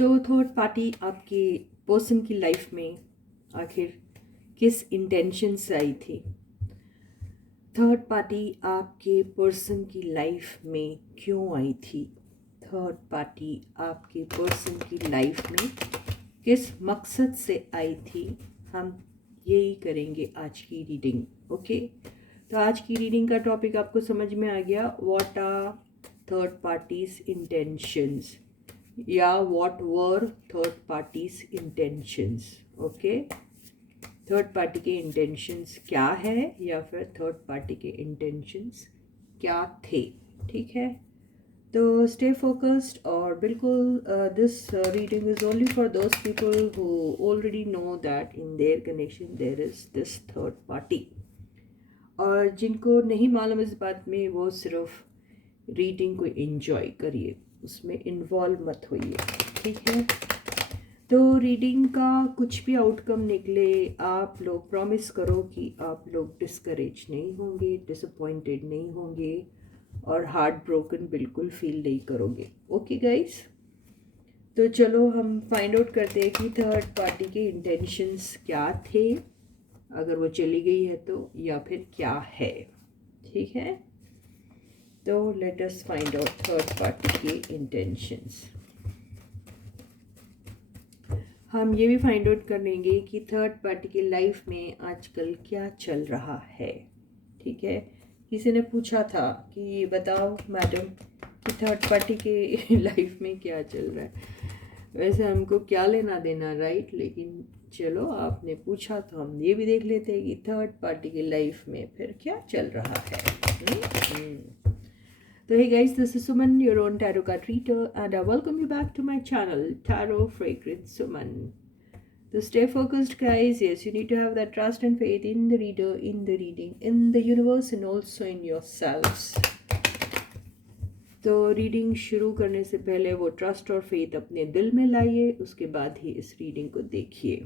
तो third party आपके person की लाइफ में आखिर किस इंटेंशन से आई थी? थर्ड पार्टी आपके पर्सन की लाइफ में क्यों आई थी? थर्ड पार्टी आपके पर्सन की लाइफ में किस मकसद से आई थी? हम यही करेंगे आज की रीडिंग। ओके, तो आज की रीडिंग का टॉपिक आपको समझ में आ गया। What are third parties intentions, या what were third parties intentions. Okay, third party के इंटेंशंस क्या है या फिर थर्ड पार्टी के इंटेंशंस क्या थे। ठीक है, तो स्टे फोकस्ड और बिल्कुल this reading is only for those people who already know that in their connection there is this third party, और जिनको नहीं मालूम इस बात में वो सिर्फ रीडिंग को एंजॉय करिए, उसमें इन्वॉल्व मत होइए। ठीक है, तो रीडिंग का कुछ भी आउटकम निकले, आप लोग प्रॉमिस करो कि आप लोग डिस्करेज नहीं होंगे, डिसअपॉइंटेड नहीं होंगे और हार्ट ब्रोकन बिल्कुल फील नहीं करोगे। ओके गाइस, तो चलो हम फाइंड आउट करते हैं कि थर्ड पार्टी के इंटेंशंस क्या थे, अगर वो चली गई है तो, या फिर क्या है। ठीक है, तो let us find out third party के इंटेंशंस। हम ये भी फाइंड आउट करेंगे कि थर्ड पार्टी की लाइफ में आजकल क्या चल रहा है। ठीक है, किसी ने पूछा था कि बताओ मैडम कि थर्ड पार्टी के लाइफ में क्या चल रहा है। वैसे हमको क्या लेना देना, राइट, लेकिन चलो आपने पूछा तो हम ये भी देख लेते हैं कि थर्ड पार्टी की लाइफ में फिर क्या चल रहा है। So hey guys, this is Suman, your own tarot card reader, and I welcome you back to my channel, Tarot Fragrance Suman. So stay focused guys. Yes, you need to have that trust and faith in the reader, in the reading, in the universe and also in yourselves. तो reading शुरू करने से पहले वो trust और faith अपने दिल में लाइए, उसके बाद ही इस रीडिंग को देखिए।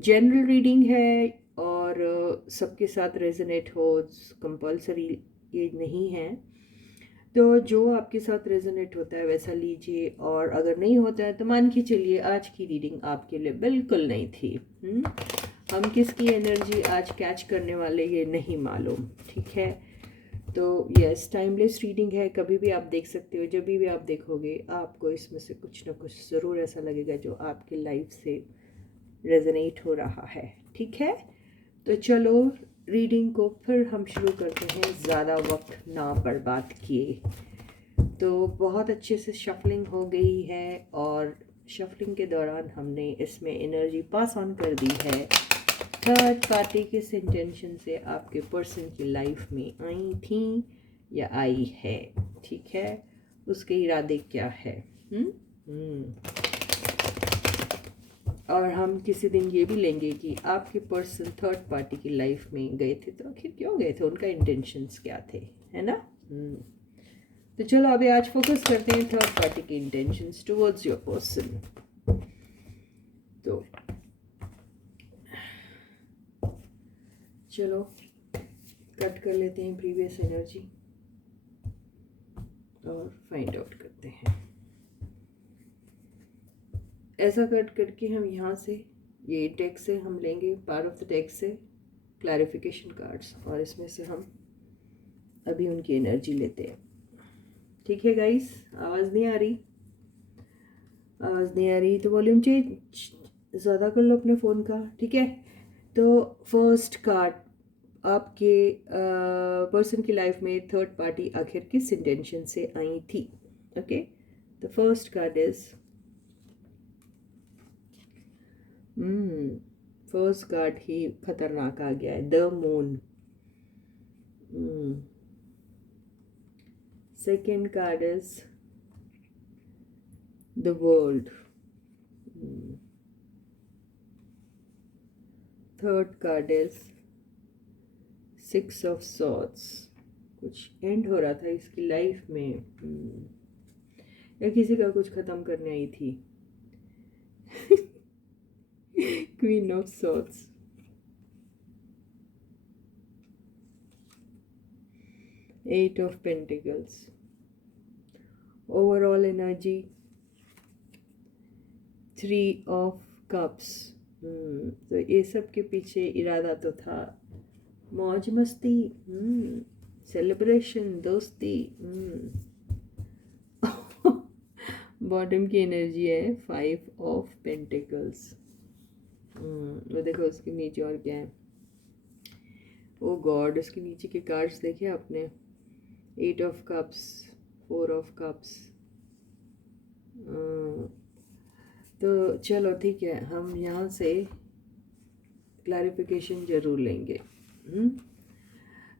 जनरल रीडिंग है और सबके साथ रेजोनेट हो, कंपल्सरी ये नहीं है। तो जो आपके साथ रेजोनेट होता है वैसा लीजिए, और अगर नहीं होता है तो मान के चलिए आज की रीडिंग आपके लिए बिल्कुल नहीं थी। हम किसकी एनर्जी आज कैच करने वाले ये नहीं मालूम। ठीक है, तो यस, टाइमलेस रीडिंग है, कभी भी आप देख सकते हो, जब भी आप देखोगे आपको इसमें से कुछ ना कुछ ज़रूर ऐसा लगेगा जो आपकी लाइफ से रेजोनेट हो रहा है। ठीक है, तो चलो रीडिंग को फिर हम शुरू करते हैं, ज़्यादा वक्त ना बर्बाद किए। तो बहुत अच्छे से शफलिंग हो गई है और शफलिंग के दौरान हमने इसमें एनर्जी पास ऑन कर दी है। थर्ड पार्टी किस इंटेंशन से आपके पर्सन की लाइफ में आई थी या आई है। ठीक है, उसके इरादे क्या है। और हम किसी दिन ये भी लेंगे कि आपके पर्सन थर्ड पार्टी की लाइफ में गए थे तो आखिर क्यों गए थे, उनका इंटेंशंस क्या थे, है ना। तो चलो अभी आज फोकस करते हैं थर्ड पार्टी के इंटेंशंस टुवर्ड्स योर पर्सन। तो चलो कट कर लेते हैं प्रीवियस एनर्जी और फाइंड आउट करते हैं। ऐसा कट करके हम यहाँ से ये टेक से हम लेंगे, पार्ट ऑफ द टेक से क्लैरिफिकेशन कार्ड्स, और इसमें से हम अभी उनकी एनर्जी लेते हैं। ठीक है गाइस, आवाज़ नहीं आ रही, आवाज़ नहीं आ रही तो वॉल्यूम चेंज ज़्यादा कर लो अपने फ़ोन का। ठीक है, तो फर्स्ट कार्ड, आपके पर्सन की लाइफ में थर्ड पार्टी आखिर किस इंटेंशन से आई थी। Okay, the first card is first card ही खतरनाक आ गया है, the moon. Second card is the world. Third card is six of swords. कुछ एंड हो रहा था इसकी लाइफ में, या किसी का कुछ ख़त्म करने आई थी। Queen of swords, eight of pentacles. Overall energy three of cups. तो ये सब के पीछे इरादा तो था मौज मस्ती, सेलिब्रेशन, दोस्ती। बॉटम की एनर्जी है फाइव ऑफ पेंटिकल्स। वो देखो उसके नीचे और क्या है। ओ गॉड, उसके नीचे के कार्ड्स देखे आपने? Eight of cups, four of cups. तो चलो ठीक है, हम यहाँ से क्लैरिफिकेशन ज़रूर लेंगे।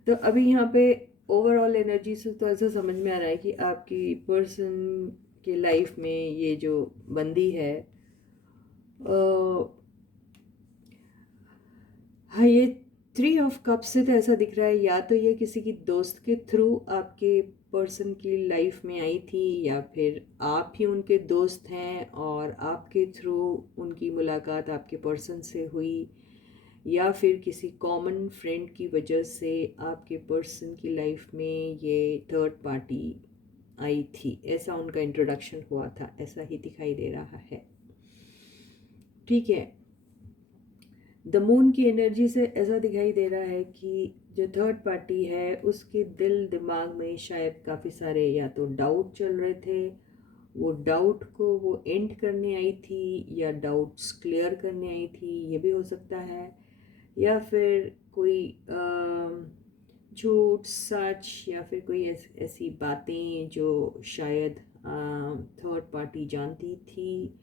तो अभी यहाँ पे ओवरऑल एनर्जी से तो ऐसा समझ में आ रहा है कि आपकी पर्सन की लाइफ में ये जो बंदी है, हाँ, ये थ्री ऑफ कप्स से तो ऐसा दिख रहा है या तो ये किसी की दोस्त के थ्रू आपके पर्सन की लाइफ में आई थी, या फिर आप ही उनके दोस्त हैं और आपके थ्रू उनकी मुलाकात आपके पर्सन से हुई, या फिर किसी कॉमन फ्रेंड की वजह से आपके पर्सन की लाइफ में ये थर्ड पार्टी आई थी। ऐसा उनका इंट्रोडक्शन हुआ था, ऐसा ही दिखाई दे रहा है। ठीक है, द मून की एनर्जी से ऐसा दिखाई दे रहा है कि जो थर्ड पार्टी है उसके दिल दिमाग में शायद काफ़ी सारे या तो डाउट चल रहे थे, वो डाउट को वो एंड करने आई थी या डाउट्स क्लियर करने आई थी, ये भी हो सकता है। या फिर कोई झूठ सच या फिर कोई ऐसी बातें जो शायद थर्ड पार्टी जानती थी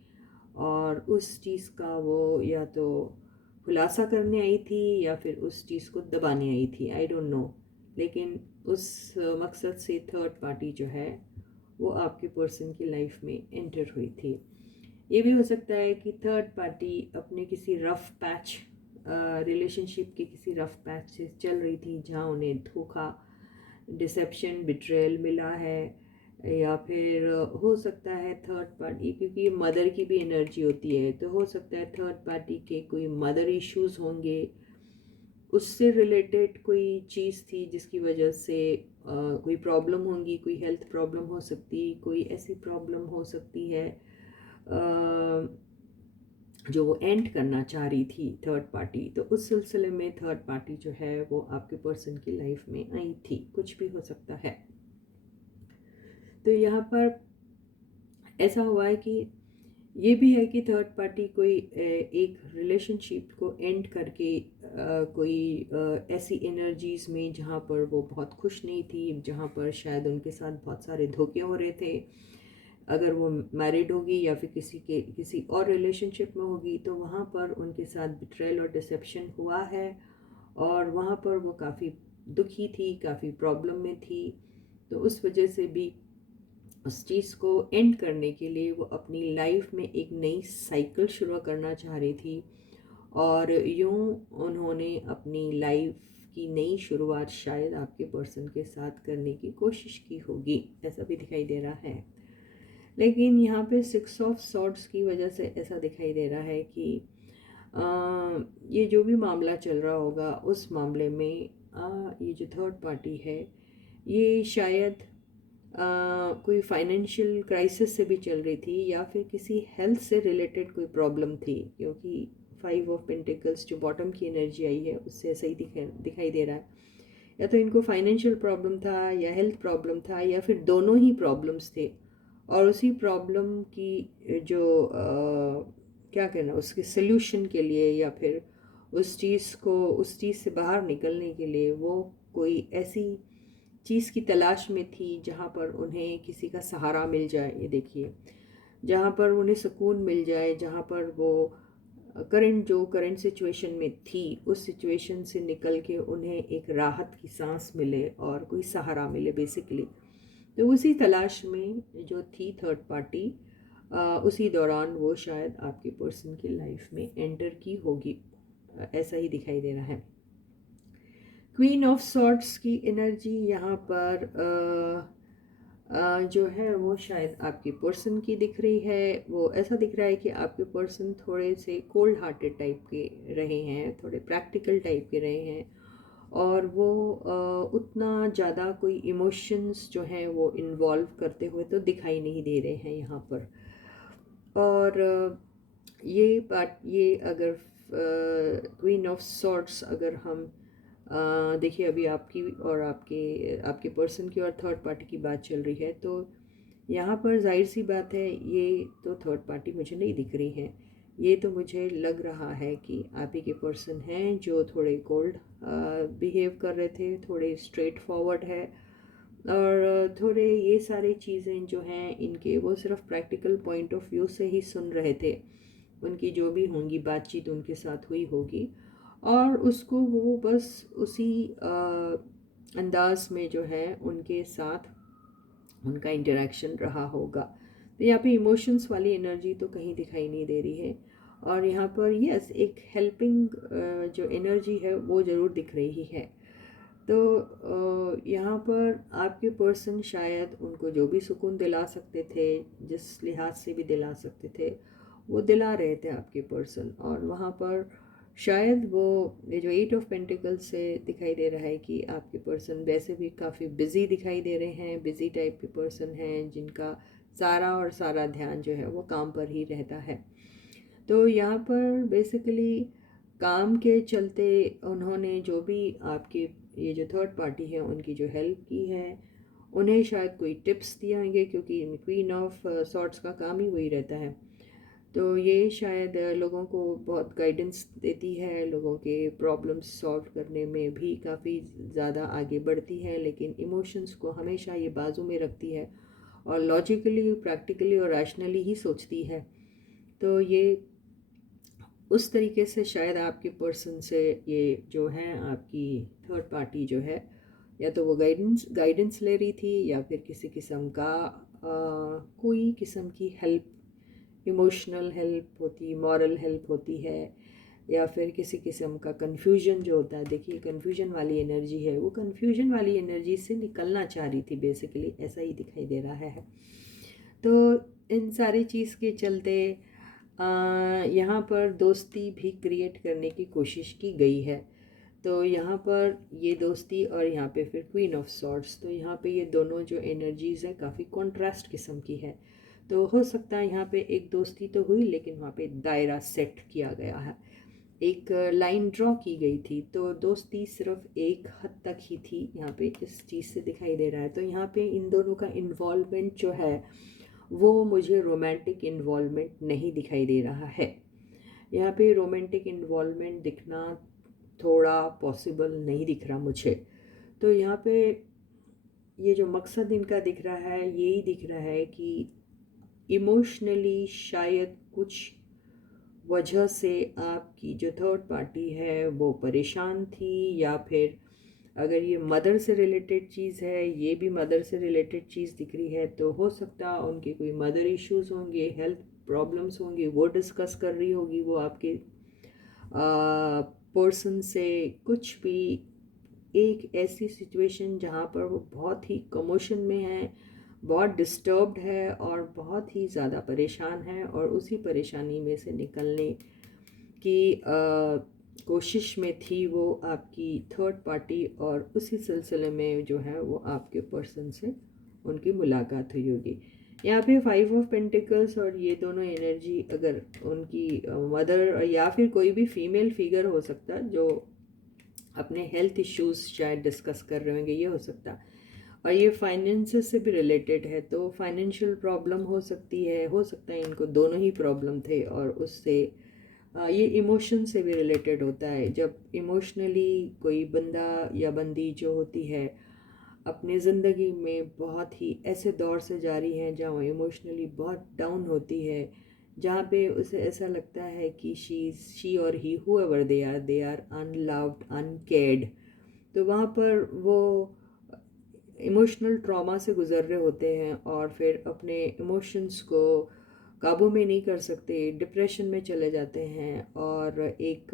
और उस चीज़ का वो या तो खुलासा करने आई थी या फिर उस चीज़ को दबाने आई थी, आई डोंट नो। लेकिन उस मकसद से थर्ड पार्टी जो है वो आपके पर्सन की लाइफ में एंटर हुई थी। ये भी हो सकता है कि थर्ड पार्टी अपने किसी रफ पैच, रिलेशनशिप के किसी रफ पैच से चल रही थी जहाँ उन्हें धोखा, डिसेप्शन, बिट्रेयल मिला है, या फिर हो सकता है थर्ड पार्टी, क्योंकि ये मदर की भी एनर्जी होती है, तो हो सकता है थर्ड पार्टी के कोई मदर इश्यूज होंगे, उससे रिलेटेड कोई चीज़ थी जिसकी वजह से कोई प्रॉब्लम होंगी, कोई हेल्थ प्रॉब्लम हो सकती, कोई ऐसी प्रॉब्लम हो सकती है जो वो एंड करना चाह रही थी थर्ड पार्टी। तो उस सिलसिले में थर्ड पार्टी जो है वो आपके पर्सन की लाइफ में आई थी, कुछ भी हो सकता है। तो यहाँ पर ऐसा हुआ है कि ये भी है कि थर्ड पार्टी कोई एक रिलेशनशिप को एंड करके कोई ऐसी एनर्जीज़ में जहाँ पर वो बहुत खुश नहीं थी, जहाँ पर शायद उनके साथ बहुत सारे धोखे हो रहे थे, अगर वो मैरिड होगी या फिर किसी और रिलेशनशिप में होगी तो वहाँ पर उनके साथ बिट्रेयल और डिसेप्शन हुआ है और वहाँ पर वो काफ़ी दुखी थी, काफ़ी प्रॉब्लम में थी। तो उस वजह से भी उस चीज़ को एंड करने के लिए वो अपनी लाइफ में एक नई साइकिल शुरू करना चाह रही थी और यूँ उन्होंने अपनी लाइफ की नई शुरुआत शायद आपके पर्सन के साथ करने की कोशिश की होगी, ऐसा भी दिखाई दे रहा है। लेकिन यहाँ पे सिक्स ऑफ सॉर्ड्स की वजह से ऐसा दिखाई दे रहा है कि ये जो भी मामला चल रहा होगा उस मामले में ये जो थर्ड पार्टी है ये शायद कोई फाइनेंशियल क्राइसिस से भी चल रही थी या फिर किसी हेल्थ से रिलेटेड कोई प्रॉब्लम थी, क्योंकि फाइव ऑफ पेंटिकल्स जो बॉटम की एनर्जी आई है उससे ऐसा ही दिखाई दे रहा है। या तो इनको फाइनेंशियल प्रॉब्लम था या हेल्थ प्रॉब्लम था या फिर दोनों ही प्रॉब्लम्स थे, और उसी प्रॉब्लम की जो क्या कहना उसके सल्यूशन के लिए या फिर उस चीज़ से बाहर निकलने के लिए वो कोई ऐसी चीज़ की तलाश में थी जहाँ पर उन्हें किसी का सहारा मिल जाए। ये देखिए, जहाँ पर उन्हें सुकून मिल जाए, जहाँ पर वो करंट सिचुएशन में थी उस सिचुएशन से निकल के उन्हें एक राहत की सांस मिले और कोई सहारा मिले बेसिकली। तो उसी तलाश में जो थी थर्ड पार्टी, उसी दौरान वो शायद आपके पर्सन की लाइफ में एंटर की होगी, ऐसा ही दिखाई दे रहा है। क्वीन ऑफ सॉर्ड्स की एनर्जी यहाँ पर जो है वो शायद आपके पर्सन की दिख रही है। वो ऐसा दिख रहा है कि आपके पर्सन थोड़े से कोल्ड हार्टेड टाइप के रहे हैं, थोड़े प्रैक्टिकल टाइप के रहे हैं और वो उतना ज़्यादा कोई इमोशंस जो हैं वो इन्वॉल्व करते हुए तो दिखाई नहीं दे रहे हैं यहाँ पर। और ये पार्ट, ये अगर क्वीन ऑफ सॉर्ट्स अगर हम देखिए, अभी आपकी और आपके आपके पर्सन की और थर्ड पार्टी की बात चल रही है, तो यहाँ पर जाहिर सी बात है, ये तो थर्ड पार्टी मुझे नहीं दिख रही है। ये तो मुझे लग रहा है कि आप ही के पर्सन हैं जो थोड़े कोल्ड बिहेव कर रहे थे, थोड़े स्ट्रेट फॉरवर्ड है, और थोड़े ये सारी चीज़ें जो हैं इनके, वो सिर्फ प्रैक्टिकल पॉइंट ऑफ व्यू से ही सुन रहे थे। उनकी जो भी होंगी बातचीत उनके साथ हुई होगी, और उसको वो बस उसी अंदाज में जो है उनके साथ उनका इंटरेक्शन रहा होगा। तो यहाँ पे इमोशंस वाली एनर्जी तो कहीं दिखाई नहीं दे रही है, और यहाँ पर यस, एक हेल्पिंग जो एनर्जी है वो ज़रूर दिख रही है। तो यहाँ पर आपके पर्सन शायद उनको जो भी सुकून दिला सकते थे, जिस लिहाज से भी दिला सकते थे, वो दिला रहे थे आपके पर्सन। और वहाँ पर शायद वो, ये जो 8 ऑफ पेंटिकल्स से दिखाई दे रहा है कि आपके पर्सन वैसे भी काफ़ी बिजी दिखाई दे रहे हैं, बिजी टाइप के पर्सन हैं जिनका सारा और सारा ध्यान जो है वो काम पर ही रहता है। तो यहाँ पर बेसिकली काम के चलते उन्होंने जो भी आपकी ये जो थर्ड पार्टी है उनकी जो हेल्प की है, उन्हें शायद कोई टिप्स दिए होंगे, क्योंकि क्वीन ऑफ सॉर्ट्स का काम ही वही रहता है। तो ये शायद लोगों को बहुत गाइडेंस देती है, लोगों के प्रॉब्लम्स सॉल्व करने में भी काफ़ी ज़्यादा आगे बढ़ती है, लेकिन इमोशंस को हमेशा ये बाजू में रखती है और लॉजिकली, प्रैक्टिकली और रैशनली ही सोचती है। तो ये उस तरीके से शायद आपके पर्सन से ये जो है आपकी थर्ड पार्टी जो है, या तो वो गाइडेंस ले रही थी, या फिर किसी किस्म का कोई किस्म की हेल्प, इमोशनल हेल्प होती, मॉरल हेल्प होती है, या फिर किसी किस्म का कन्फ्यूजन जो होता है। देखिए, कन्फ्यूजन वाली एनर्जी है, वो कन्फ्यूजन वाली एनर्जी से निकलना चाह रही थी, बेसिकली ऐसा ही दिखाई दे रहा है। तो इन सारी चीज़ के चलते यहाँ पर दोस्ती भी क्रिएट करने की कोशिश की गई है। तो यहाँ पर ये दोस्ती, और यहाँ पे फिर क्वीन ऑफ सॉर्ड्स, तो यहाँ पे ये दोनों जो एनर्जीज़ हैं काफ़ी कॉन्ट्रास्ट किस्म की है। तो हो सकता है यहाँ पे एक दोस्ती तो हुई, लेकिन वहाँ पे दायरा सेट किया गया है, एक लाइन ड्रॉ की गई थी। तो दोस्ती सिर्फ एक हद तक ही थी, यहाँ पे इस चीज़ से दिखाई दे रहा है। तो यहाँ पे इन दोनों का इन्वॉल्वमेंट जो है वो मुझे रोमांटिक इन्वॉल्वमेंट नहीं दिखाई दे रहा है। यहाँ पे रोमांटिक इन्वॉल्वमेंट दिखना थोड़ा पॉसिबल नहीं दिख रहा मुझे। तो यहाँ पे ये जो मकसद इनका दिख रहा है, यही दिख रहा है कि इमोशनली शायद कुछ वजह से आपकी जो थर्ड पार्टी है वो परेशान थी, या फिर अगर ये मदर से रिलेटेड चीज़ है, ये भी मदर से रिलेटेड चीज़ दिख रही है, तो हो सकता है उनके कोई मदर इश्यूज होंगे, हेल्थ प्रॉब्लम्स होंगे, वो डिस्कस कर रही होगी वो आपके पर्सन से। कुछ भी एक ऐसी सिचुएशन जहाँ पर वो बहुत ही कमोशन में है, बहुत डिस्टर्ब्ड है और बहुत ही ज़्यादा परेशान है, और उसी परेशानी में से निकलने की कोशिश में थी वो आपकी थर्ड पार्टी, और उसी सिलसिले में जो है वो आपके पर्सन से उनकी मुलाकात हुई होगी। यहाँ पे 5 ऑफ पेंटिकल्स और ये दोनों एनर्जी, अगर उनकी मदर या फिर कोई भी फीमेल फिगर हो सकता है जो अपने हेल्थ इश्यूज शायद डिस्कस कर रहे होंगे, ये हो सकता। और ये फाइनेंसेस से भी रिलेटेड है, तो फाइनेंशियल प्रॉब्लम हो सकती है, हो सकता है इनको दोनों ही प्रॉब्लम थे, और उससे ये इमोशन से भी रिलेटेड होता है। जब इमोशनली कोई बंदा या बंदी जो होती है अपनी ज़िंदगी में बहुत ही ऐसे दौर से जा रही है जहाँ वो इमोशनली बहुत डाउन होती है, जहाँ पे उसे ऐसा लगता है कि शी और ही whoever they are unloved, uncared. तो वहाँ पर वो इमोशनल ट्रॉमा से गुज़र रहे होते हैं, और फिर अपने इमोशंस को काबू में नहीं कर सकते, डिप्रेशन में चले जाते हैं, और एक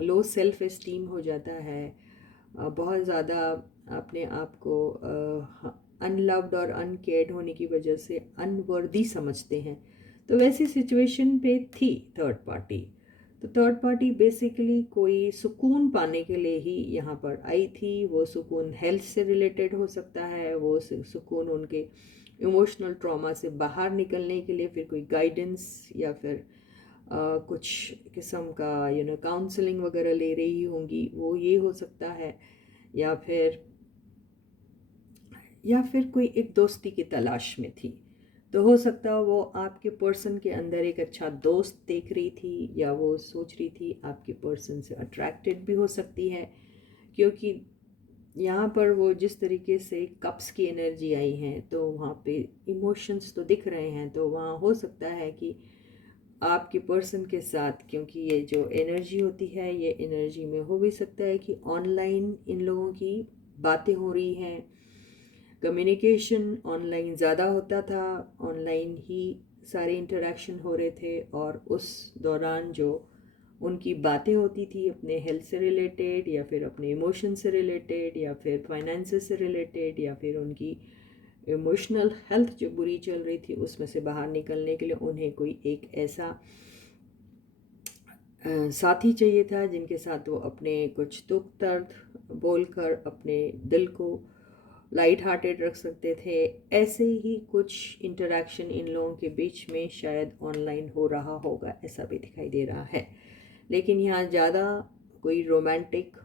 लो सेल्फ एस्टीम हो जाता है, बहुत ज़्यादा अपने आप को अनलव्ड और अनकेयर्ड होने की वजह से अनवर्दी समझते हैं। तो वैसी सिचुएशन पे थी थर्ड पार्टी। तो थर्ड पार्टी बेसिकली कोई सुकून पाने के लिए ही यहाँ पर आई थी। वो सुकून हेल्थ से रिलेटेड हो सकता है, वो सुकून उनके इमोशनल ट्रॉमा से बाहर निकलने के लिए, फिर कोई गाइडेंस या फिर कुछ किस्म का काउंसलिंग वगैरह ले रही होंगी, वो ये हो सकता है। या फिर कोई एक दोस्ती की तलाश में थी, तो हो सकता है वो आपके पर्सन के अंदर एक अच्छा दोस्त देख रही थी, या वो सोच रही थी आपके पर्सन से अट्रैक्टेड भी हो सकती है। क्योंकि यहाँ पर वो जिस तरीके से कप्स की एनर्जी आई है, तो वहाँ पे इमोशंस तो दिख रहे हैं, तो वहाँ हो सकता है कि आपके पर्सन के साथ, क्योंकि ये जो एनर्जी होती है, ये एनर्जी में हो भी सकता है कि ऑनलाइन इन लोगों की बातें हो रही हैं, कम्युनिकेशन ऑनलाइन ज़्यादा होता था, ऑनलाइन ही सारे इंटरेक्शन हो रहे थे, और उस दौरान जो उनकी बातें होती थी अपने हेल्थ से रिलेटेड, या फिर अपने इमोशन से रिलेटेड, या फिर फाइनेंसेस से रिलेटेड, या फिर उनकी इमोशनल हेल्थ जो बुरी चल रही थी उसमें से बाहर निकलने के लिए उन्हें कोई एक ऐसा साथी चाहिए था जिनके साथ वो अपने कुछ दुख दर्द बोलकर अपने दिल को लाइट हार्टेड रख सकते थे। ऐसे ही कुछ इंटरेक्शन इन लोगों के बीच में शायद ऑनलाइन हो रहा होगा, ऐसा भी दिखाई दे रहा है। लेकिन यहाँ ज़्यादा कोई रोमांटिक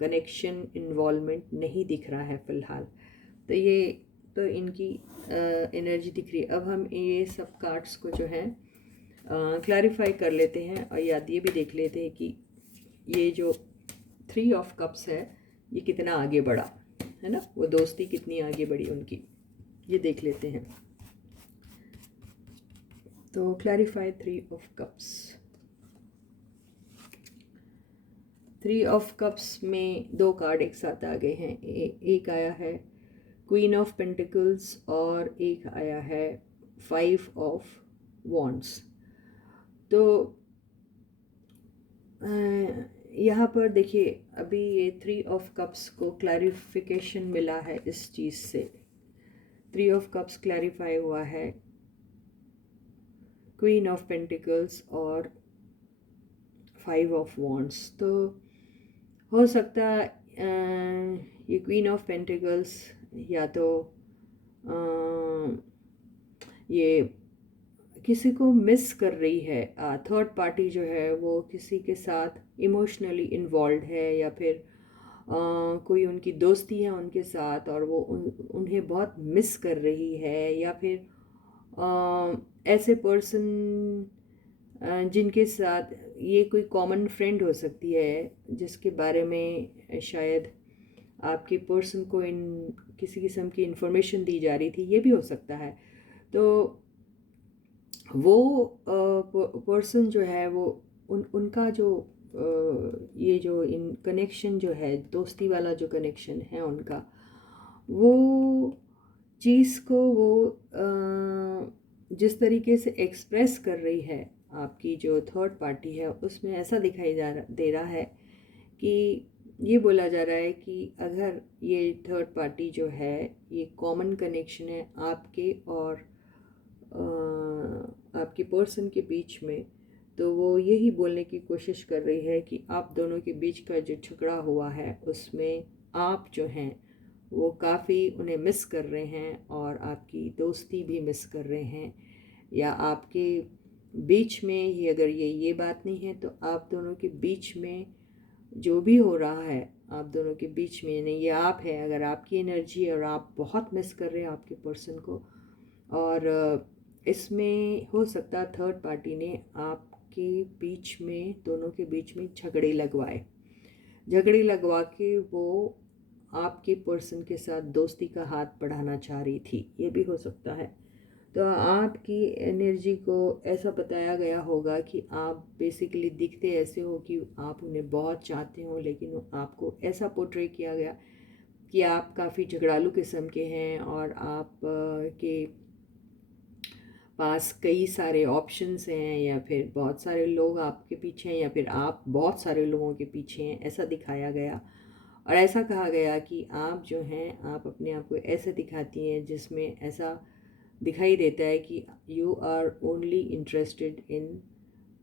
कनेक्शन इन्वॉल्वमेंट नहीं दिख रहा है फ़िलहाल। तो ये तो इनकी एनर्जी दिख रही है। अब हम ये सब कार्ड्स को जो है क्लैरिफाई कर लेते हैं, और याद ये भी देख लेते हैं कि ये जो 3 ऑफ कप्स है ये कितना आगे बढ़ा है ना, वो दोस्ती कितनी आगे बढ़ी उनकी, ये देख लेते हैं। तो clarify 3 of cups. 3 of cups में 2 कार्ड एक साथ आ गए हैं। एक आया है क्वीन ऑफ पेंटिकल्स, और एक आया है 5 ऑफ वॉन्ड्स। तो यहाँ पर देखिए, अभी ये 3 ऑफ कप्स को क्लैरिफिकेशन मिला है इस चीज़ से। 3 ऑफ कप्स क्लैरिफाई हुआ है क्वीन ऑफ पेंटिकल्स और 5 ऑफ वॉन्ड्स। तो हो सकता है ये क्वीन ऑफ पेंटिकल्स या तो ये किसी को मिस कर रही है, थर्ड पार्टी जो है वो किसी के साथ इमोशनली इन्वॉल्व है, या फिर कोई उनकी दोस्ती है उनके साथ और वो उन्हें बहुत मिस कर रही है, या फिर ऐसे पर्सन जिनके साथ ये कोई कॉमन फ्रेंड हो सकती है, जिसके बारे में शायद आपके पर्सन को इन किसी किस्म की इंफॉर्मेशन दी जा रही थी, ये भी हो सकता है। तो वो पर्सन जो है वो उनका जो ये जो इन कनेक्शन जो है, दोस्ती वाला जो कनेक्शन है उनका, वो चीज़ को वो जिस तरीके से एक्सप्रेस कर रही है आपकी जो थर्ड पार्टी है, उसमें ऐसा दिखाई दे रहा है कि ये बोला जा रहा है कि अगर ये थर्ड पार्टी जो है, ये कॉमन कनेक्शन है आपके और आपके पर्सन के बीच में, तो वो यही बोलने की कोशिश कर रही है कि आप दोनों के बीच का जो झगड़ा हुआ है उसमें आप जो हैं वो काफ़ी उन्हें मिस कर रहे हैं, और आपकी दोस्ती भी मिस कर रहे हैं, या आपके बीच में ही अगर ये बात नहीं है, तो आप दोनों के बीच में जो भी हो रहा है आप दोनों के बीच में, यानी ये आप है, अगर आपकी एनर्जी और आप बहुत मिस कर रहे हैं आपके पर्सन को, और इसमें हो सकता है थर्ड पार्टी ने आपके बीच में, दोनों के बीच में झगड़े लगवा के वो आपके पर्सन के साथ दोस्ती का हाथ बढ़ाना चाह रही थी, ये भी हो सकता है। तो आपकी एनर्जी को ऐसा बताया गया होगा कि आप बेसिकली दिखते ऐसे हो कि आप उन्हें बहुत चाहते हो, लेकिन आपको ऐसा पोर्ट्रे किया गया कि आप काफ़ी झगड़ालू किस्म के हैं, और आप के पास कई सारे ऑप्शंस हैं, या फिर बहुत सारे लोग आपके पीछे हैं, या फिर आप बहुत सारे लोगों के पीछे हैं, ऐसा दिखाया गया। और ऐसा कहा गया कि आप जो हैं, आप अपने आप को ऐसे दिखाती हैं जिसमें ऐसा दिखाई देता है कि you are only interested in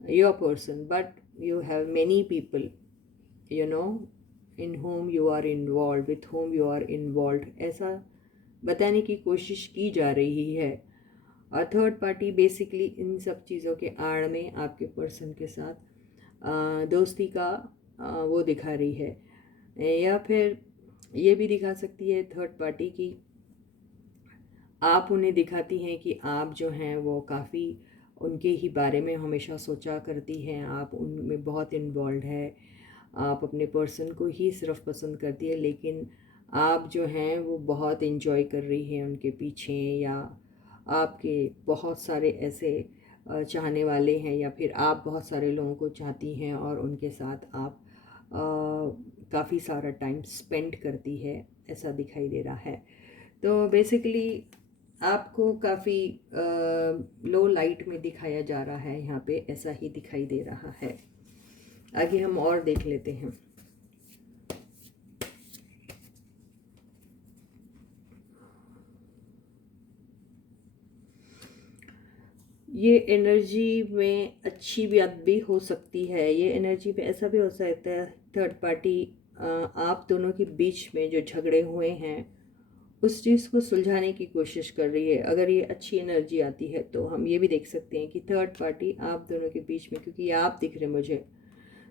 your person, but you have many people in home you are involve, with home you are involve, ऐसा बताने की कोशिश की जा रही है। और थर्ड पार्टी बेसिकली इन सब चीज़ों के आड़ में आपके पर्सन के साथ दोस्ती का वो दिखा रही है, या फिर ये भी दिखा सकती है थर्ड पार्टी की आप उन्हें दिखाती हैं कि आप जो हैं वो काफ़ी उनके ही बारे में हमेशा सोचा करती हैं, आप उनमें बहुत इन्वॉल्व है, आप अपने पर्सन को ही सिर्फ पसंद करती है, लेकिन आप जो हैं वो बहुत इन्जॉय कर रही हैं उनके पीछे, या आपके बहुत सारे ऐसे चाहने वाले हैं, या फिर आप बहुत सारे लोगों को चाहती हैं और उनके साथ आप काफ़ी सारा टाइम स्पेंड करती है, ऐसा दिखाई दे रहा है। तो बेसिकली आपको काफ़ी लो लाइट में दिखाया जा रहा है यहाँ पे, ऐसा ही दिखाई दे रहा है। आगे हम और देख लेते हैं। ये एनर्जी में अच्छी बात भी हो सकती है, ये एनर्जी में ऐसा भी हो सकता है थर्ड पार्टी आप दोनों के बीच में जो झगड़े हुए हैं उस चीज़ को सुलझाने की कोशिश कर रही है। अगर ये अच्छी एनर्जी आती है तो हम ये भी देख सकते हैं कि थर्ड पार्टी आप दोनों के बीच में, क्योंकि आप दिख रहे मुझे,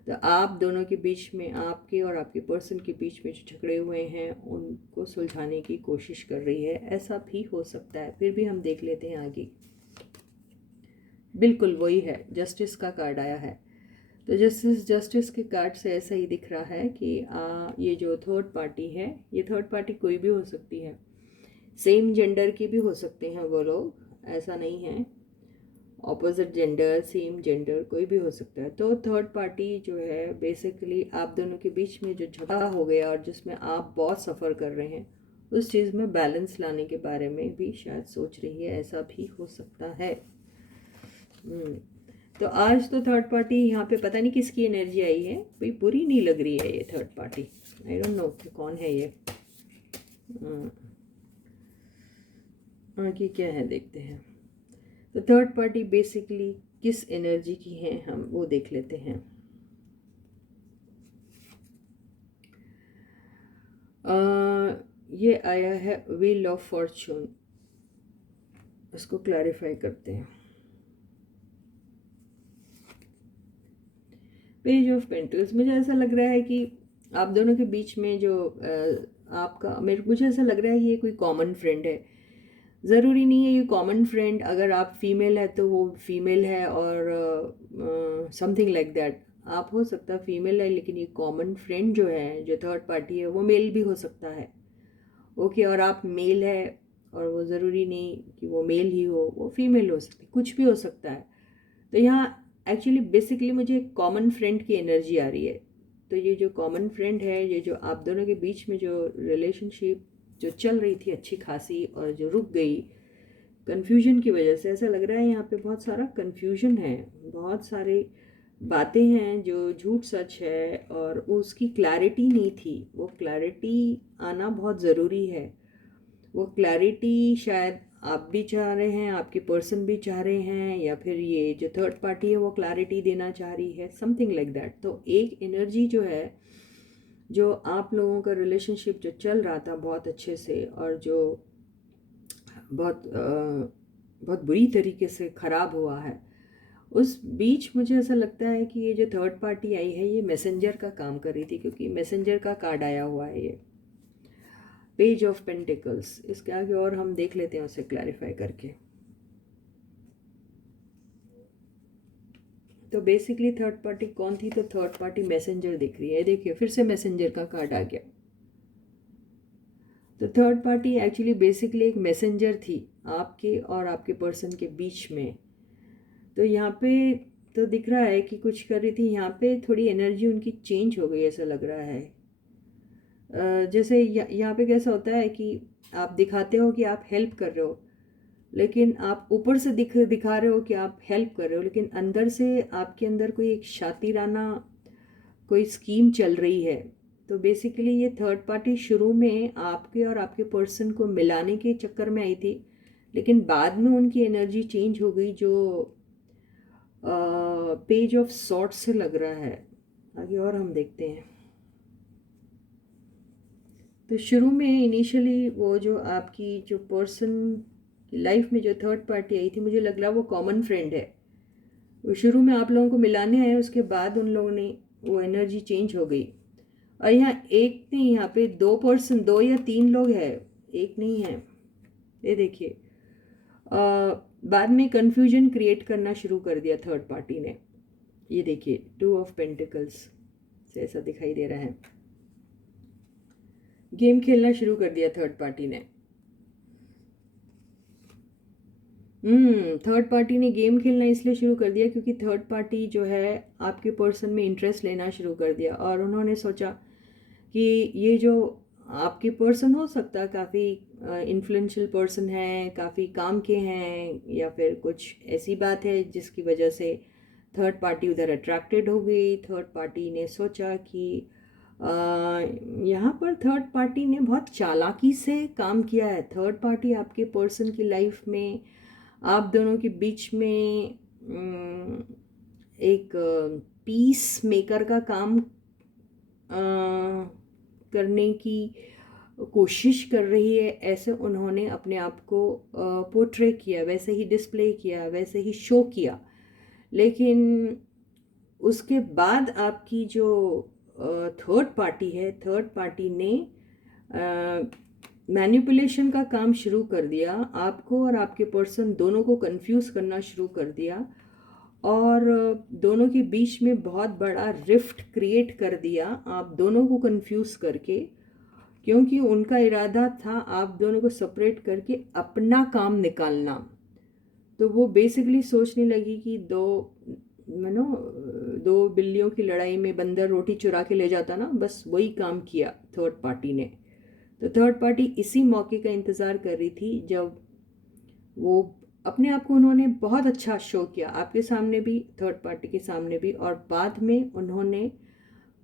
तो आप दोनों के बीच में, आपके और आपके पर्सन के बीच में जो झगड़े हुए हैं उनको सुलझाने की कोशिश कर रही है, ऐसा भी हो सकता है। फिर भी हम देख लेते हैं आगे। बिल्कुल वही है, जस्टिस का कार्ड आया है। तो जस्टिस के कार्ड से ऐसा ही दिख रहा है कि ये जो थर्ड पार्टी है, ये थर्ड पार्टी कोई भी हो सकती है, सेम जेंडर की भी हो सकते हैं वो लोग, ऐसा नहीं है, ऑपोजिट जेंडर, सेम जेंडर, कोई भी हो सकता है। तो थर्ड पार्टी जो है बेसिकली आप दोनों के बीच में जो झगड़ा हो गया और जिसमें आप बहुत सफ़र कर रहे हैं, उस चीज़ में बैलेंस लाने के बारे में भी शायद सोच रही है, ऐसा भी हो सकता है। तो आज तो थर्ड पार्टी यहाँ पे पता नहीं किसकी एनर्जी आई है, कोई बुरी नहीं लग रही है ये third party. I don't know कि कौन है ये। आगे क्या है देखते हैं। तो थर्ड पार्टी बेसिकली किस एनर्जी की है हम वो देख लेते हैं। ये आया है व्हील ऑफ फॉर्चून, इसको क्लैरिफाई करते हैं। पेज ऑफ पेंटल्स, मुझे ऐसा लग रहा है कि आप दोनों के बीच में जो आपका, मुझे ऐसा लग रहा है कि ये कोई कॉमन फ्रेंड है। ज़रूरी नहीं है ये कॉमन फ्रेंड, अगर आप फीमेल है तो वो फीमेल है, और समथिंग लाइक दैट, आप हो सकता है फीमेल है, लेकिन ये कॉमन फ्रेंड जो है, जो थर्ड पार्टी है, वो मेल भी हो सकता है। ओके, और आप मेल है, और वो ज़रूरी नहीं कि वो मेल ही हो, वो फीमेल हो सकती, कुछ भी हो सकता है। तो यहाँ एक्चुअली बेसिकली मुझे कॉमन फ्रेंड की एनर्जी आ रही है। तो ये जो कॉमन फ्रेंड है, ये जो आप दोनों के बीच में जो रिलेशनशिप जो चल रही थी अच्छी खासी और जो रुक गई कन्फ्यूजन की वजह से, ऐसा लग रहा है यहाँ पे बहुत सारा कन्फ्यूजन है, बहुत सारी बातें हैं जो झूठ सच है और उसकी क्लैरिटी नहीं थी। वो क्लैरिटी आना बहुत ज़रूरी है। वो क्लैरिटी शायद आप भी चाह रहे हैं, आपके पर्सन भी चाह रहे हैं, या फिर ये जो थर्ड पार्टी है वो क्लैरिटी देना चाह रही है, समथिंग लाइक दैट। तो एक एनर्जी जो है, जो आप लोगों का रिलेशनशिप जो चल रहा था बहुत अच्छे से, और जो बहुत बुरी तरीके से ख़राब हुआ है, उस बीच मुझे ऐसा लगता है कि ये जो थर्ड पार्टी आई है ये मैसेंजर का काम कर रही थी, क्योंकि मैसेंजर का कार्ड आया हुआ है ये पेज ऑफ पेंटिकल्स। इसके आगे और हम देख लेते हैं उसे क्लैरिफाई करके। तो बेसिकली थर्ड पार्टी कौन थी? तो थर्ड पार्टी मैसेंजर दिख रही है, देखिए फिर से मैसेंजर का कार्ड आ गया। तो थर्ड पार्टी एक्चुअली बेसिकली एक मैसेंजर थी आपके और आपके पर्सन के बीच में। तो यहाँ पे तो दिख रहा है कि कुछ कर रही थी, यहाँ पे थोड़ी एनर्जी उनकी चेंज हो गई ऐसा लग रहा है। जैसे यहाँ पे कैसा होता है कि आप दिखाते हो कि आप हेल्प कर रहे हो, लेकिन आप ऊपर से दिखा रहे हो कि आप हेल्प कर रहे हो, लेकिन अंदर से आपके अंदर कोई एक शातिराना कोई स्कीम चल रही है। तो बेसिकली ये थर्ड पार्टी शुरू में आपके और आपके पर्सन को मिलाने के चक्कर में आई थी, लेकिन बाद में उनकी एनर्जी चेंज हो गई, जो पेज ऑफ सॉर्ट से लग रहा है। आगे और हम देखते हैं। तो शुरू में इनिशियली वो जो आपकी जो पर्सन कि लाइफ में जो थर्ड पार्टी आई थी, मुझे लग रहा वो कॉमन फ्रेंड है। वो शुरू में आप लोगों को मिलाने आए, उसके बाद उन लोगों ने वो एनर्जी चेंज हो गई। और यहाँ एक नहीं, यहाँ पे 2 पर्सन, 2 या 3 लोग हैं, एक नहीं है। ये देखिए, बाद में कंफ्यूजन क्रिएट करना शुरू कर दिया थर्ड पार्टी ने। ये देखिए 2 ऑफ पेंटिकल्स से ऐसा दिखाई दे रहा है। गेम खेलना शुरू कर दिया थर्ड पार्टी ने। थर्ड पार्टी ने गेम खेलना इसलिए शुरू कर दिया क्योंकि थर्ड पार्टी जो है आपके पर्सन में इंटरेस्ट लेना शुरू कर दिया, और उन्होंने सोचा कि ये जो आपके पर्सन हो सकता है काफ़ी इन्फ्लुएंशियल पर्सन है, काफ़ी काम के हैं, या फिर कुछ ऐसी बात है जिसकी वजह से थर्ड पार्टी उधर अट्रैक्टेड हो गई। थर्ड पार्टी ने सोचा कि यहाँ पर थर्ड पार्टी ने बहुत चालाकी से काम किया है। थर्ड पार्टी आपके पर्सन की लाइफ में आप दोनों के बीच में एक पीस मेकर का काम करने की कोशिश कर रही है, ऐसे उन्होंने अपने आप को पोर्ट्रे किया, वैसे ही डिस्प्ले किया, वैसे ही शो किया। लेकिन उसके बाद आपकी जो थर्ड पार्टी है, थर्ड पार्टी ने मैनिपुलेशन का काम शुरू कर दिया, आपको और आपके पर्सन दोनों को कंफ्यूज करना शुरू कर दिया, और दोनों के बीच में बहुत बड़ा रिफ्ट क्रिएट कर दिया आप दोनों को कंफ्यूज करके, क्योंकि उनका इरादा था आप दोनों को सेपरेट करके अपना काम निकालना। तो वो बेसिकली सोचने लगी कि दो बिल्लियों की लड़ाई में बंदर रोटी चुरा के ले जाता ना, बस वही काम किया थर्ड पार्टी ने। तो थर्ड पार्टी इसी मौके का इंतज़ार कर रही थी जब वो अपने आप को उन्होंने बहुत अच्छा शो किया, आपके सामने भी, थर्ड पार्टी के सामने भी, और बाद में उन्होंने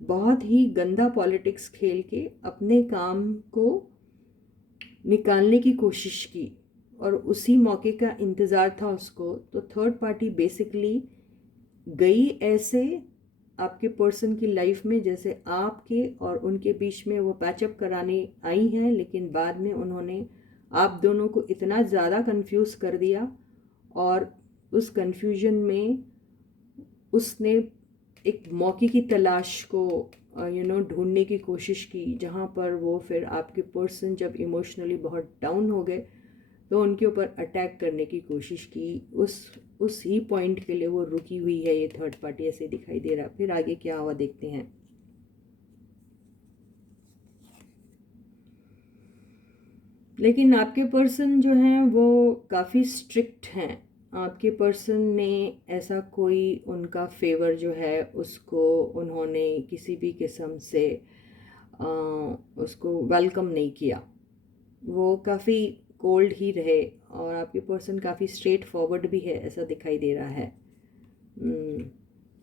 बहुत ही गंदा पॉलिटिक्स खेल के अपने काम को निकालने की कोशिश की, और उसी मौके का इंतज़ार था उसको। तो थर्ड पार्टी बेसिकली गई ऐसे आपके पर्सन की लाइफ में जैसे आपके और उनके बीच में वो पैचअप कराने आई हैं, लेकिन बाद में उन्होंने आप दोनों को इतना ज़्यादा कंफ्यूज कर दिया, और उस कंफ्यूजन में उसने एक मौके की तलाश को ढूंढने की कोशिश की, जहाँ पर वो फिर आपके पर्सन जब इमोशनली बहुत डाउन हो गए तो उनके ऊपर अटैक करने की कोशिश की। उस ही पॉइंट के लिए वो रुकी हुई है ये थर्ड पार्टी, ऐसे दिखाई दे रहा है। फिर आगे क्या हुआ देखते हैं। लेकिन आपके पर्सन जो हैं वो काफ़ी स्ट्रिक्ट हैं। आपके पर्सन ने ऐसा कोई उनका फेवर जो है उसको उन्होंने किसी भी किस्म से उसको वेलकम नहीं किया। वो काफ़ी कोल्ड ही रहे, और आपके पर्सन काफ़ी स्ट्रेट फॉरवर्ड भी है, ऐसा दिखाई दे रहा है।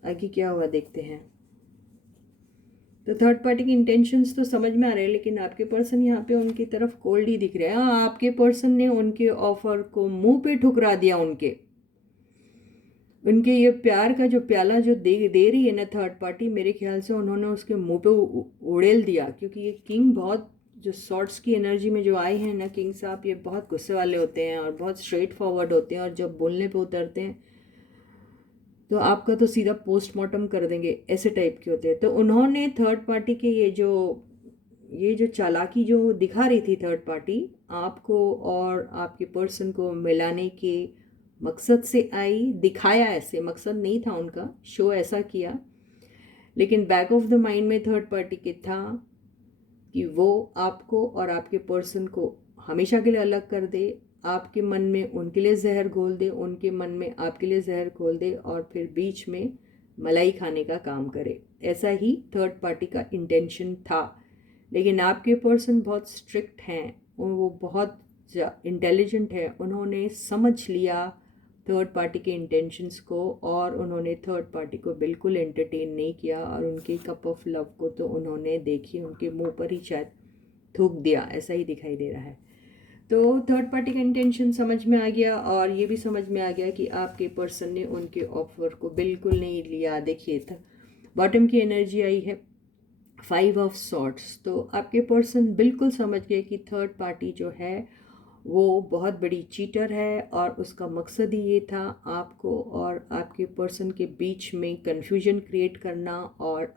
आगे क्या हुआ देखते हैं। तो थर्ड पार्टी की इंटेंशंस तो समझ में आ रहे हैं, लेकिन आपके पर्सन यहाँ पे उनकी तरफ कोल्ड ही दिख रहे हैं। हाँ, आपके पर्सन ने उनके ऑफर को मुंह पे ठुकरा दिया। उनके ये प्यार का जो प्याला जो दे रही है ना थर्ड पार्टी, मेरे ख्याल से उन्होंने उसके मुंह पे उड़ेल दिया, क्योंकि ये किंग बहुत जो शॉर्ट्स की एनर्जी में जो आए हैं ना किंग साहब, ये बहुत गुस्से वाले होते हैं और बहुत स्ट्रेट फॉरवर्ड होते हैं, और जब बोलने पे उतरते हैं तो आपका तो सीधा पोस्टमार्टम कर देंगे, ऐसे टाइप के होते हैं। तो उन्होंने थर्ड पार्टी के ये जो चालाकी जो दिखा रही थी थर्ड पार्टी, आपको और आपके पर्सन को मिलाने के मकसद से आई, दिखाया, ऐसे मकसद नहीं था उनका, शो ऐसा किया, लेकिन बैक ऑफ द माइंड में थर्ड पार्टी के था कि वो आपको और आपके पर्सन को हमेशा के लिए अलग कर दे, आपके मन में उनके लिए जहर घोल दे, उनके मन में आपके लिए जहर घोल दे, और फिर बीच में मलाई खाने का काम करे। ऐसा ही थर्ड पार्टी का इंटेंशन था। लेकिन आपके पर्सन बहुत स्ट्रिक्ट हैं, वो बहुत इंटेलिजेंट है, उन्होंने समझ लिया थर्ड पार्टी के इंटेंशंस को, और उन्होंने थर्ड पार्टी को बिल्कुल एंटरटेन नहीं किया, और उनके कप ऑफ लव को तो उन्होंने देखिए उनके मुंह पर ही शायद थूक दिया, ऐसा ही दिखाई दे रहा है। तो थर्ड पार्टी का इंटेंशन समझ में आ गया, और ये भी समझ में आ गया कि आपके पर्सन ने उनके ऑफर को बिल्कुल नहीं लिया। देखिए था बॉटम की एनर्जी आई है 5 ऑफ सॉर्ट्स, तो आपके पर्सन बिल्कुल समझ गए कि थर्ड पार्टी जो है वो बहुत बड़ी चीटर है और उसका मकसद ही ये था आपको और आपके पर्सन के बीच में कन्फ्यूजन क्रिएट करना और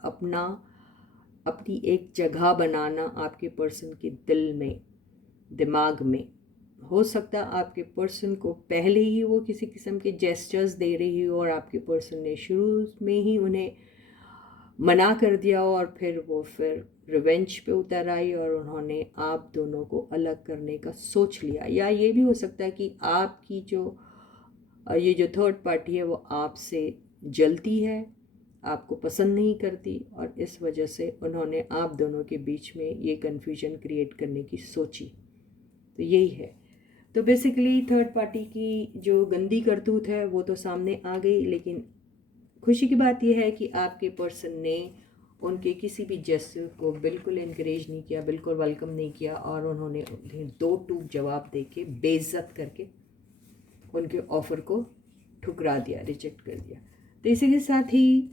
अपनी एक जगह बनाना आपके पर्सन के दिल में, दिमाग में। हो सकता है आपके पर्सन को पहले ही वो किसी किस्म के जेस्चर्स दे रही हो और आपके पर्सन ने शुरू में ही उन्हें मना कर दिया हो और फिर रिवेंज पे उतर आई और उन्होंने आप दोनों को अलग करने का सोच लिया। या ये भी हो सकता है कि आपकी ये जो थर्ड पार्टी है वो आपसे जलती है, आपको पसंद नहीं करती और इस वजह से उन्होंने आप दोनों के बीच में ये कन्फ्यूजन क्रिएट करने की सोची। तो यही है। तो बेसिकली थर्ड पार्टी की जो गंदी करतूत है वो तो सामने आ गई, लेकिन खुशी की बात यह है कि आपके पर्सन ने उनके किसी भी जेस्चर को बिल्कुल इनकरेज नहीं किया, बिल्कुल वेलकम नहीं किया और उन्होंने उन्हें दो टूक जवाब दे के बेइज्जत करके उनके ऑफ़र को ठुकरा दिया, रिजेक्ट कर दिया। तो इसी के साथ ही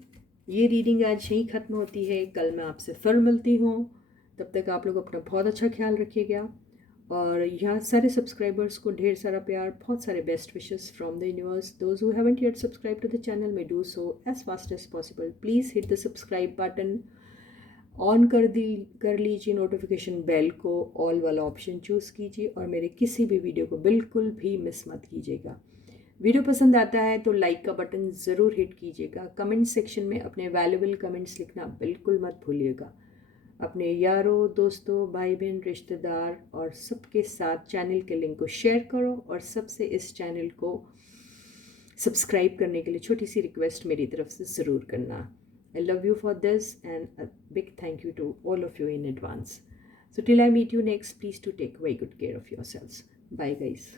ये रीडिंग आज यहीं ख़त्म होती है। कल मैं आपसे फिर मिलती हूँ। तब तक आप लोग अपना बहुत अच्छा ख्याल रखिएगा और यहाँ सारे सब्सक्राइबर्स को ढेर सारा प्यार, बहुत सारे best wishes from the universe. Those who haven't yet subscribe to the channel may do so as fast as possible. Please hit the subscribe button, on कर लीजिए नोटिफिकेशन बेल को, ऑल वाला ऑप्शन चूज़ कीजिए और मेरे किसी भी video को बिल्कुल भी मिस मत कीजिएगा। वीडियो पसंद आता है तो लाइक का बटन ज़रूर हिट कीजिएगा। कमेंट सेक्शन में अपने वैल्यूबल कमेंट्स लिखना बिल्कुल मत भूलिएगा। अपने यारों, दोस्तों, भाई बहन, रिश्तेदार और सबके साथ चैनल के लिंक को शेयर करो और सबसे इस चैनल को सब्सक्राइब करने के लिए छोटी सी रिक्वेस्ट मेरी तरफ से ज़रूर करना। I love you for this and a big thank you to all of you in advance. So till I meet you next, please to take very good care of yourselves. Bye guys.